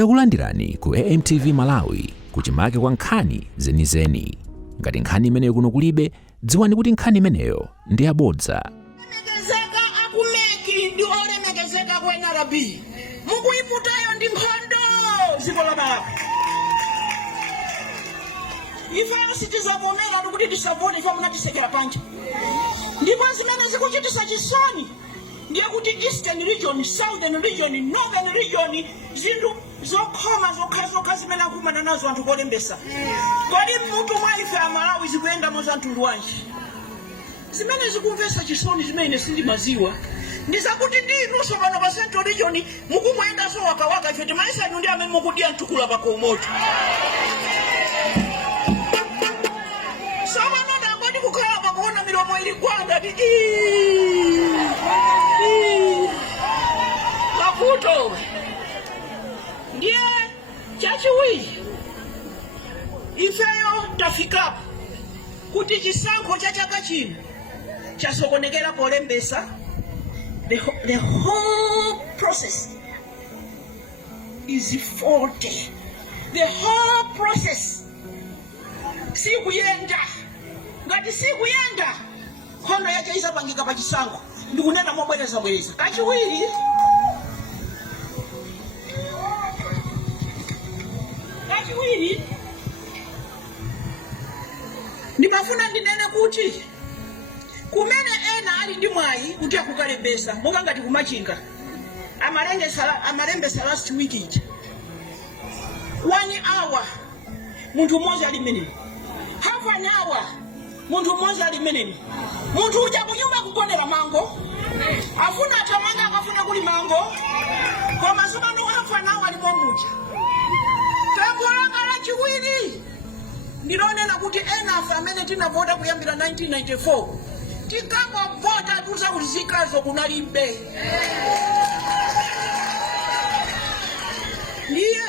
Takulandirani ku AMTV Malawi kuchimake kwa nkhani zenizeni. Ngati nkhani imeneyo kuno kulibe, dziwani kuti nkhani imeneyo ndi abodza. Mekezeka akumeki ndi olemekezeka ku NRB. Mukuyiputayo ndi nkhondo dziko la Malawi. Ife sitizavomera kuti tisavone ife munatisekera panja. Ndipo zimene zikuchitisa chisoni ndiye kuti Eastern region, Southern region, Northern region zinthu zokha zimene akumana nazo anthu kolembesa. Kodi mmutu mwa ife Amalawi zikuyenda moza mtundu wanji. Zimene zikumvesa chisoni zimene sindimaziwa ndizakuti ndi inunso pano pa Central region mukumwenda so wakawaka ife timaisa inu ndi amene mukudiya mtukula pa komoto. So vanoda ngoti kukhala pakuona milomo ili gwanda ndi makuto. Ndiye chachiwiri ifeyo tafikapo kuti chisankho cha chaka chino chasokonekera polembesa. The whole process is faulty. The whole process sikuyenda. Ngati sikuyenda nkhondo yache isapangika pa chisankho ndikunena mobwereza kachiwiri. Ndimafuna ndinene kuti kumene ena ali ndi mwayi kuti akukalembesa monga ngati kumachinga amalembesa last week ija 1 hour munthu mmodzi ali meneni, half an hour munthu mmodzi ali meneni. Munthu uja kunyumba kukonera mango afuna atamanga akafuna kuli mango koma sopano half an hour lipo muja. Tambulanga la chiwiri ndilonena kuti ena afa amene tinavota kuyambira 1994 tikangavota tuza kuti zikazo kunalimbe. Ndiye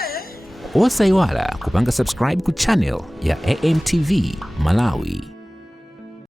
Osayiwala kupanga subscribe ku channel ya AMTV Malawi.